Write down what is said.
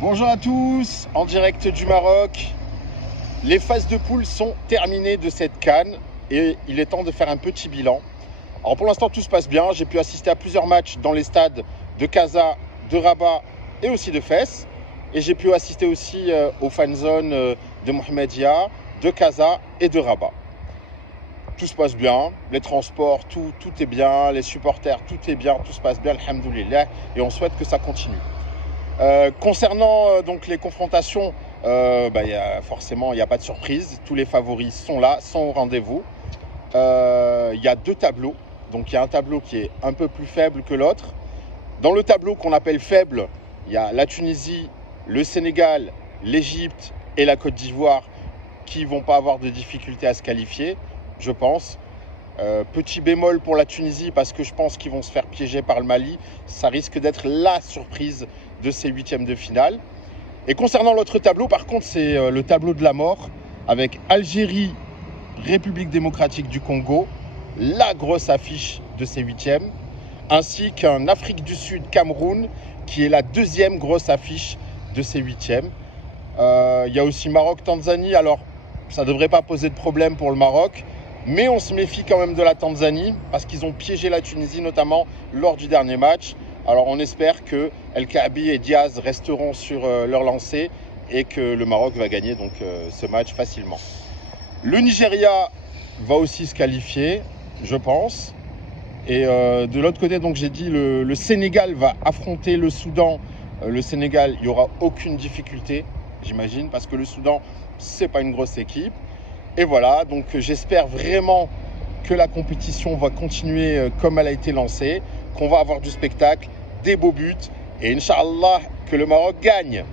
Bonjour à tous, en direct du Maroc. Les phases de poule sont terminées de cette CAN et il est temps de faire un petit bilan. Alors pour l'instant tout se passe bien, j'ai pu assister à plusieurs matchs dans les stades de Casa, de Rabat et aussi de Fès. Et j'ai pu assister aussi aux fan zones de Mohamedia, de Casa et de Rabat. Tout se passe bien, les transports, tout est bien, les supporters, tout est bien, tout se passe bien, alhamdoulilah, et on souhaite que ça continue. Concernant donc les confrontations, forcément il n'y a pas de surprise. Tous les favoris sont là, sont au rendez-vous. Il y a deux tableaux. Donc il y a un tableau qui est un peu plus faible que l'autre. Dans le tableau qu'on appelle faible, il y a la Tunisie, le Sénégal, l'Égypte et la Côte d'Ivoire qui ne vont pas avoir de difficulté à se qualifier, je pense. Petit bémol pour la Tunisie parce que je pense qu'ils vont se faire piéger par le Mali. Ça risque d'être la surprise de ces huitièmes de finale. Et concernant l'autre tableau, par contre, c'est le tableau de la mort avec Algérie, République démocratique du Congo, la grosse affiche de ces huitièmes, ainsi qu'un Afrique du Sud, Cameroun, qui est la deuxième grosse affiche de ces huitièmes. Il y a aussi Maroc-Tanzanie. Alors, ça ne devrait pas poser de problème pour le Maroc, mais on se méfie quand même de la Tanzanie parce qu'ils ont piégé la Tunisie, notamment lors du dernier match. Alors on espère que El Kaabi et Diaz resteront sur leur lancée et que le Maroc va gagner donc ce match facilement. Le Nigeria va aussi se qualifier, je pense. Et de l'autre côté, donc j'ai dit, le Sénégal va affronter le Soudan. Le Sénégal, il n'y aura aucune difficulté, j'imagine, parce que le Soudan, c'est pas une grosse équipe. Et voilà, donc j'espère vraiment que la compétition va continuer comme elle a été lancée, qu'on va avoir du spectacle, des beaux buts, et Inch'Allah que le Maroc gagne.